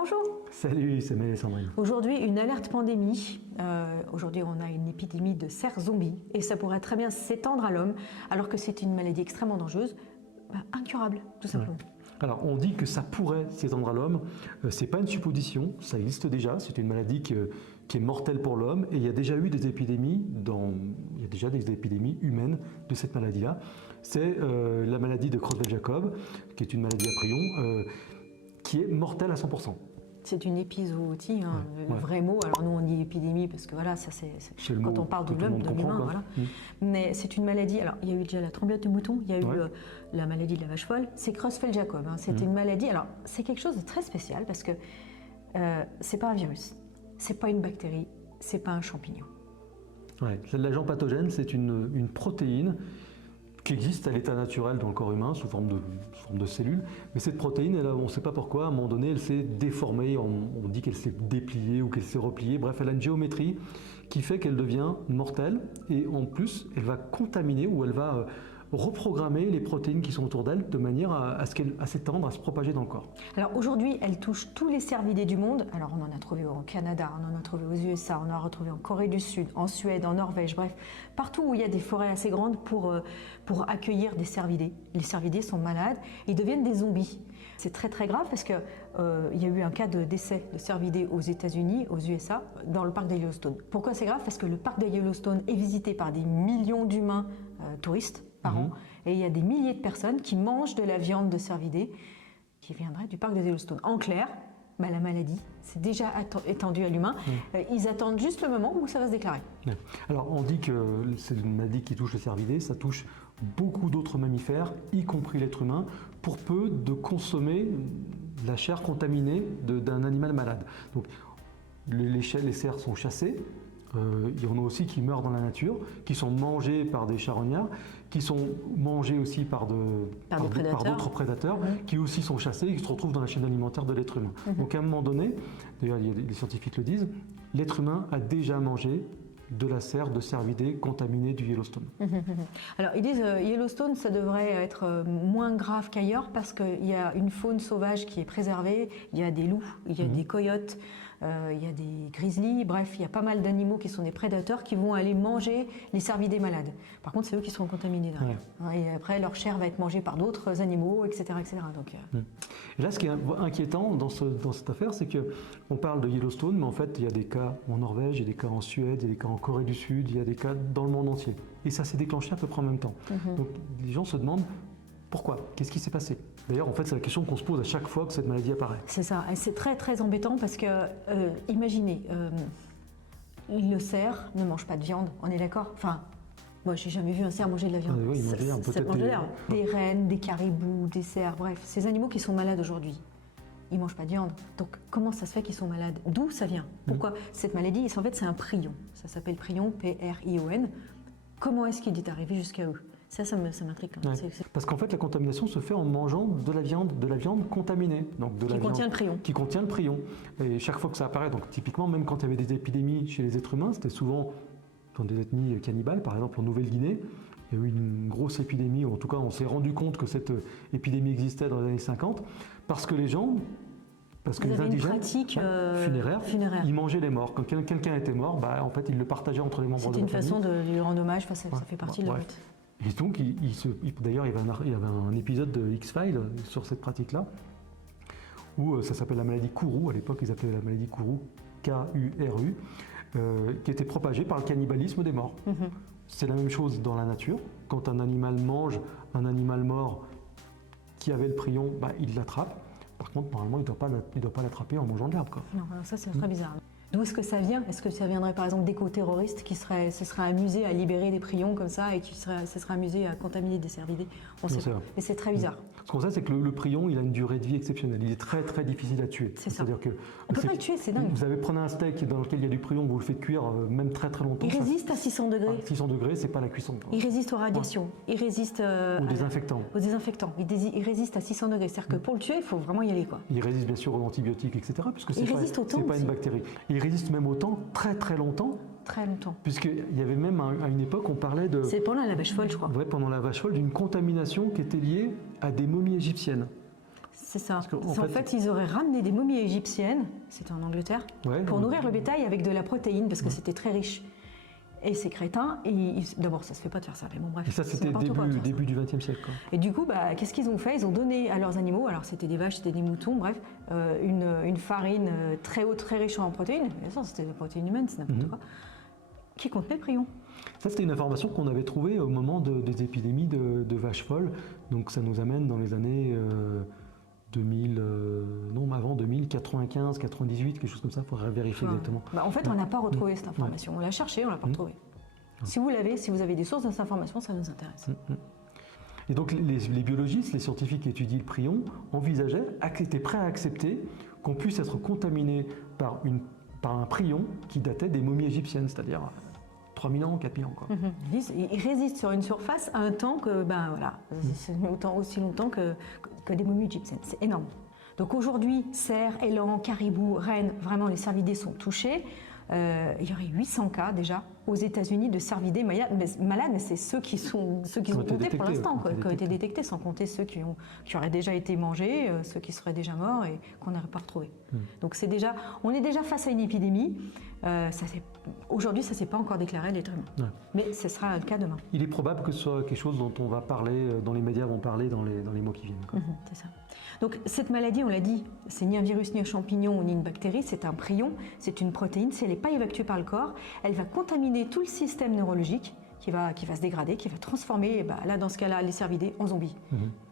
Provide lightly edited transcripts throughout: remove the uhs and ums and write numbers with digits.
Bonjour. Salut, c'est Mel et Sandrine. Aujourd'hui, une alerte pandémie. Aujourd'hui, on a une épidémie de cerfs zombies et ça pourrait très bien s'étendre à l'homme, alors que c'est une maladie extrêmement dangereuse, incurable, tout simplement. Ouais. Alors, on dit que ça pourrait s'étendre à l'homme. C'est pas une supposition, ça existe déjà. C'est une maladie qui est mortelle pour l'homme et il y a déjà eu des épidémies il y a déjà des épidémies humaines de cette maladie-là. C'est la maladie de Creutzfeldt-Jakob, qui est une maladie à prions, qui est mortelle à 100%. C'est une épizootie, le ouais. vrai mot. Alors nous on dit épidémie parce que voilà, ça c'est quand on parle de l'homme, de l'humain, voilà. Mais c'est une maladie. Alors il y a eu déjà la tremblote de mouton, il y a eu la maladie de la vache folle. C'est Creutzfeldt-Jakob. C'est une maladie. Alors c'est quelque chose de très spécial parce que c'est pas un virus, c'est pas une bactérie, c'est pas un champignon. Ouais. L'agent pathogène, c'est une protéine qui existe à l'état naturel dans le corps humain sous forme de cellules, mais cette protéine, on ne sait pas pourquoi, à un moment donné, elle s'est déformée, on dit qu'elle s'est dépliée ou qu'elle s'est repliée, bref, elle a une géométrie qui fait qu'elle devient mortelle, et en plus, elle va contaminer ou elle va reprogrammer les protéines qui sont autour d'elle de manière à s'étendre, à se propager dans le corps. Alors aujourd'hui, elle touche tous les cervidés du monde. Alors on en a trouvé au Canada, on en a trouvé aux USA, on en a retrouvé en Corée du Sud, en Suède, en Norvège, bref, partout où il y a des forêts assez grandes pour accueillir des cervidés. Les cervidés sont malades, ils deviennent des zombies. C'est très très grave parce qu'il y a eu un cas de décès de cervidés aux États-Unis, aux USA, dans le parc de Yellowstone. Pourquoi c'est grave? Parce que le parc de Yellowstone est visité par des millions d'humains touristes par an, et il y a des milliers de personnes qui mangent de la viande de cervidés qui viendrait du parc de Yellowstone. En clair, la maladie s'est déjà étendue à l'humain. Ils attendent juste le moment où ça va se déclarer. Alors on dit que c'est une maladie qui touche le cervidé, ça touche beaucoup d'autres mammifères, y compris l'être humain, pour peu de consommer la chair contaminée d'un animal malade. Donc les cerfs sont chassés. Il y en a aussi qui meurent dans la nature, qui sont mangés par des charognards, qui sont mangés aussi par d'autres prédateurs, qui aussi sont chassés et qui se retrouvent dans la chaîne alimentaire de l'être humain. Donc à un moment donné, d'ailleurs les scientifiques le disent, l'être humain a déjà mangé de la cerf de cervidés contaminés du Yellowstone. Alors ils disent Yellowstone, ça devrait être moins grave qu'ailleurs parce qu'il y a une faune sauvage qui est préservée, il y a des loups, il y a des coyotes, il y a des grizzlies, bref, il y a pas mal d'animaux qui sont des prédateurs qui vont aller manger les cervidés malades. Par contre, c'est eux qui seront contaminés derrière. Et après, leur chair va être mangée par d'autres animaux, etc. etc. Donc, Et là, ce qui est inquiétant dans cette affaire, c'est qu'on parle de Yellowstone, mais en fait, il y a des cas en Norvège, il y a des cas en Suède, il y a des cas en Corée du Sud, il y a des cas dans le monde entier. Et ça s'est déclenché à peu près en même temps. Donc, les gens se demandent pourquoi? Qu'est-ce qui s'est passé? D'ailleurs, en fait, c'est la question qu'on se pose à chaque fois que cette maladie apparaît. C'est ça, et c'est très très embêtant parce que, imaginez, le cerf ne mange pas de viande, on est d'accord? Enfin, moi, j'ai jamais vu un cerf manger de la viande. Oui, il mange peut-être des rennes, des caribous, des cerfs, bref, ces animaux qui sont malades aujourd'hui. Ils ne mangent pas de viande. Donc, comment ça se fait qu'ils sont malades? D'où ça vient? Pourquoi? Cette maladie, en fait, c'est un prion. Ça s'appelle prion, P-R-I-O-N. Comment est-ce qu'il est arrivé jusqu'à eux? Ça m'intrigue quand même. Parce qu'en fait, la contamination se fait en mangeant de la viande contaminée. Donc qui contient le prion. Qui contient le prion. Et chaque fois que ça apparaît, donc typiquement, même quand il y avait des épidémies chez les êtres humains, c'était souvent dans des ethnies cannibales, par exemple en Nouvelle-Guinée. Il y a eu une grosse épidémie, ou en tout cas, on s'est rendu compte que cette épidémie existait dans les années 50, parce que les indigènes funéraires, ils mangeaient les morts. Quand quelqu'un était mort, en fait, ils le partageaient entre les membres de la famille. C'était une façon de lui rendre hommage, ça fait partie de la lutte. Et donc, d'ailleurs, il y avait un épisode de X-Files sur cette pratique-là, où ça s'appelle la maladie Kourou. À l'époque, ils appelaient la maladie Kourou, K-U-R-U, qui était propagée par le cannibalisme des morts. C'est la même chose dans la nature. Quand un animal mange un animal mort qui avait le prion, il l'attrape. Par contre, normalement, il ne doit pas l'attraper en mangeant de l'herbe. Non, ça c'est très bizarre. D'où est-ce que ça vient? Est-ce que ça viendrait par exemple d'éco-terroristes qui se seraient amusés à libérer des prions comme ça et qui se seraient amusés à contaminer des cervidés? On sait pas. Et c'est très bizarre. Ce qu'on sait, c'est que le prion, il a une durée de vie exceptionnelle. Il est très très difficile à tuer. C'est-à-dire que on peut pas le tuer, c'est dingue. Vous prenez un steak dans lequel il y a du prion, vous le faites cuire même très très longtemps. Il résiste à 600 degrés. 600 degrés, c'est pas la cuisson. Il résiste aux radiations. Il résiste aux désinfectants. Il résiste à 600 degrés. C'est-à-dire que pour le tuer, il faut vraiment y aller, quoi. Il résiste bien sûr aux antibiotiques, etc. Puisque il résiste au temps. C'est pas une bactérie. Il résiste même au temps très très longtemps. Très longtemps. Puisqu'il y avait même à une époque, on parlait de... C'est pendant la vache folle, je crois. Ouais, pendant la vache folle, d'une contamination qui était liée à des momies égyptiennes. C'est ça. Parce qu'en En fait, ils auraient ramené des momies égyptiennes, c'était en Angleterre, Ouais, pour nourrir le bétail avec de la protéine, parce que c'était très riche. Et ces crétins, d'abord, ça se fait pas de faire ça, mais bon, bref. Et ça, c'est c'était n'importe quoi de faire ça. début du XXe siècle, quoi. Et du coup, qu'est-ce qu'ils ont fait? Ils ont donné à leurs animaux, alors c'était des vaches, c'était des moutons, bref, une farine très haute, très riche en protéines, et ça, c'était des protéines humaines, c'est n'importe quoi, qui contenait le prion. Ça, c'était une information qu'on avait trouvée au moment des épidémies de vaches folles. Donc, ça nous amène dans les années 2000, non, avant 2000, 95, 98, quelque chose comme ça. Il faudrait vérifier exactement. En fait, on n'a pas retrouvé cette information. On l'a cherchée, on l'a pas retrouvée. Si vous l'avez, si vous avez des sources de cette information, ça nous intéresse. Et donc, les biologistes, les scientifiques qui étudient le prion, envisageaient, étaient prêts à accepter qu'on puisse être contaminé par un prion qui datait des momies égyptiennes, c'est-à-dire 3000 ans, 4000 ans. Quoi. Il résiste sur une surface à un temps que, c'est aussi longtemps que des momies égyptiennes. C'est énorme. Donc aujourd'hui, cerfs, élans, caribous, rennes, vraiment les cervidés sont touchés. Il y aurait 800 cas déjà aux États-Unis de cervidés malades, mais c'est ceux qui sont comptés pour l'instant, qui ont été détectés, sans compter ceux qui auraient déjà été mangés, ceux qui seraient déjà morts et qu'on n'aurait pas retrouvés. Donc on est déjà face à une épidémie. Aujourd'hui, ça ne s'est pas encore déclaré à l'être humain, mais ce sera le cas demain. Il est probable que ce soit quelque chose dont on va parler, dont les médias vont parler dans les mois qui viennent. Quoi. C'est ça. Donc cette maladie, on l'a dit, c'est ni un virus, ni un champignon, ni une bactérie, c'est un prion, c'est une protéine. Si elle n'est pas évacuée par le corps, elle va contaminer tout le système neurologique qui va se dégrader, qui va transformer, là dans ce cas-là, les cervidés en zombies.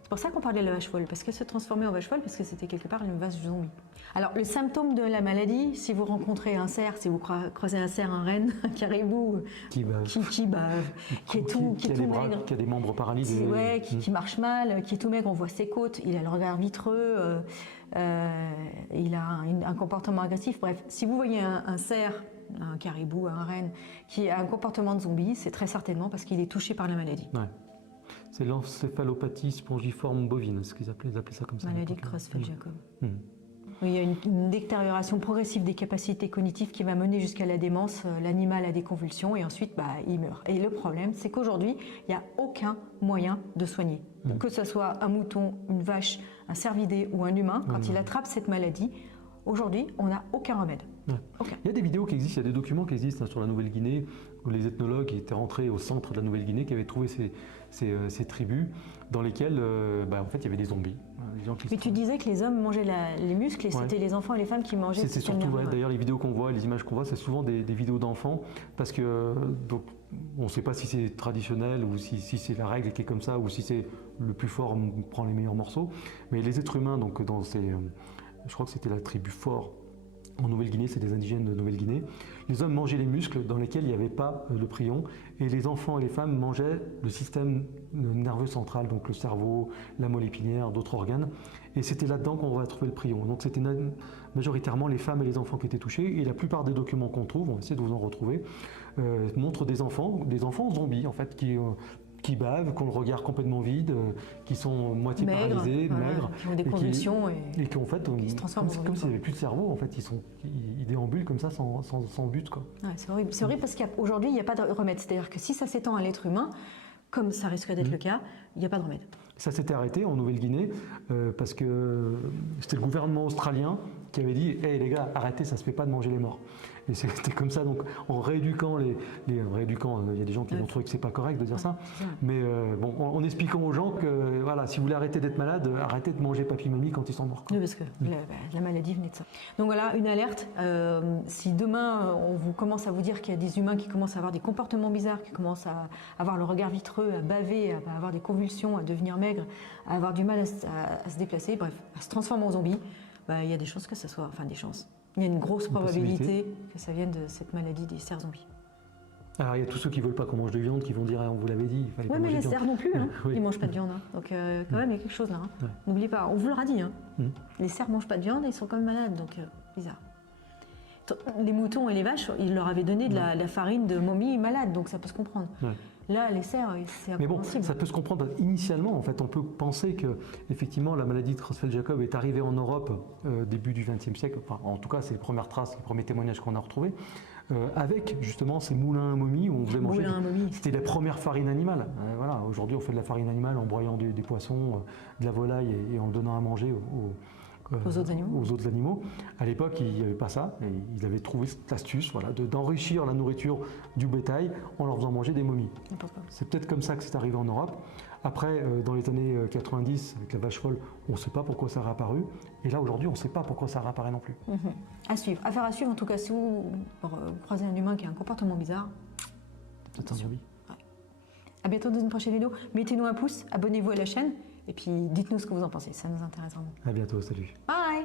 C'est pour ça qu'on parlait de la vache folle, parce que se transformer en vache folle, parce que c'était quelque part une vache zombie. Alors le symptôme de la maladie, si vous rencontrez un cerf, si vous croisez un cerf, un renne, un caribou, qui bave, qui est tout maigre, qui a des membres paralysés, qui marche mal, qui est tout maigre, on voit ses côtes, il a le regard vitreux, il a un comportement agressif. Bref, si vous voyez un cerf, un caribou, un renne, qui a un comportement de zombie, c'est très certainement parce qu'il est touché par la maladie. Ouais. C'est l'encéphalopathie spongiforme bovine, ce qu'ils appelaient ça comme ça. Maladie de Creutzfeldt-Jakob. Il y a une détérioration progressive des capacités cognitives qui va mener jusqu'à la démence. L'animal a des convulsions et ensuite il meurt. Et le problème, c'est qu'aujourd'hui, il n'y a aucun moyen de soigner. Que ce soit un mouton, une vache, un cervidé ou un humain, quand il attrape cette maladie, aujourd'hui, on n'a aucun remède. Aucun. Il y a des vidéos qui existent, il y a des documents qui existent sur la Nouvelle-Guinée, où les ethnologues étaient rentrés au centre de la Nouvelle-Guinée, qui avaient trouvé ces tribus dans lesquelles en fait, il y avait des zombies. Mais tu disais que les hommes mangeaient les muscles et c'était les enfants et les femmes qui mangeaient. C'est surtout, d'ailleurs, les vidéos qu'on voit, les images qu'on voit, c'est souvent des vidéos d'enfants, parce que on ne sait pas si c'est traditionnel ou si c'est la règle qui est comme ça, ou si c'est le plus fort prend les meilleurs morceaux. Mais les êtres humains, donc je crois que c'était la tribu Fort en Nouvelle-Guinée, c'est des indigènes de Nouvelle-Guinée. Les hommes mangeaient les muscles dans lesquels il n'y avait pas le prion, et les enfants et les femmes mangeaient le système nerveux central, donc le cerveau, la moelle épinière, d'autres organes. Et c'était là-dedans qu'on va trouver le prion. Donc c'était majoritairement les femmes et les enfants qui étaient touchés, et la plupart des documents qu'on trouve, on va essayer de vous en retrouver, montrent des enfants zombies en fait, qui bavent, qui ont le regard complètement vide, qui sont moitié paralysés, maigres, qui ont des convulsions et qui en fait, qui se transforment comme s'ils n'avaient plus de cerveau, en fait, ils déambulent comme ça sans but. Quoi. Ouais, c'est horrible. C'est horrible parce qu'aujourd'hui, il n'y a pas de remède. C'est-à-dire que si ça s'étend à l'être humain, comme ça risque d'être le cas, il n'y a pas de remède. Ça s'était arrêté en Nouvelle-Guinée parce que c'était le gouvernement australien qui avait dit « Hey les gars, arrêtez, ça ne se fait pas de manger les morts ». Et c'était comme ça, donc en rééduquant il y a des gens qui vont trouver que c'est pas correct de dire ça, mais en expliquant aux gens que voilà, si vous voulez arrêter d'être malade, arrêtez de manger papy-mamie quand ils sont morts. Oui, parce que la maladie venait de ça. Donc voilà, une alerte, si demain on vous commence à vous dire qu'il y a des humains qui commencent à avoir des comportements bizarres, qui commencent à avoir le regard vitreux, à baver, à avoir des convulsions, à devenir maigre, à avoir du mal à se déplacer, bref, à se transformer en zombie, il y a des chances que ça soit, enfin des chances. Il y a une grosse probabilité que ça vienne de cette maladie des cerfs zombies. Alors il y a tous ceux qui ne veulent pas qu'on mange de viande, qui vont dire on vous l'avait dit, il fallait pas manger de viande. Oui, mais les cerfs non plus, ils ne mangent pas de viande. Donc quand même, il y a quelque chose là. N'oubliez pas, on vous l'aura dit. Les cerfs ne mangent pas de viande et ils sont quand même malades, donc bizarre. Les moutons et les vaches, ils leur avaient donné de la farine de momie malade, donc ça peut se comprendre. Là, les cerfs, c'est incompréhensible. Mais bon, ça peut se comprendre. Initialement, en fait, on peut penser que effectivement, la maladie de Creutzfeldt-Jakob est arrivée en Europe début du XXe siècle. Enfin, en tout cas, c'est les premières traces, les premiers témoignages qu'on a retrouvés. avec justement ces moulins à momies où on faisait manger. Moulin à momies. C'était la première farine animale. Voilà. Aujourd'hui, on fait de la farine animale en broyant des poissons, de la volaille et en le donnant à manger Aux autres animaux. À l'époque, il n'y avait pas ça. Et ils avaient trouvé cette astuce voilà, d'enrichir la nourriture du bétail en leur faisant manger des momies. N'importe quoi. C'est peut-être comme ça que c'est arrivé en Europe. Après, dans les années 90, avec la vache folle, on ne sait pas pourquoi ça a réapparu. Et là, aujourd'hui, on ne sait pas pourquoi ça réapparaît non plus. À suivre. Affaire à suivre, en tout cas, si vous croisez un humain qui a un comportement bizarre, C'est un survie. à bientôt dans une prochaine vidéo. Mettez-nous un pouce, abonnez-vous à la chaîne, et puis dites-nous ce que vous en pensez, ça nous intéresse vraiment. À bientôt, salut. Bye!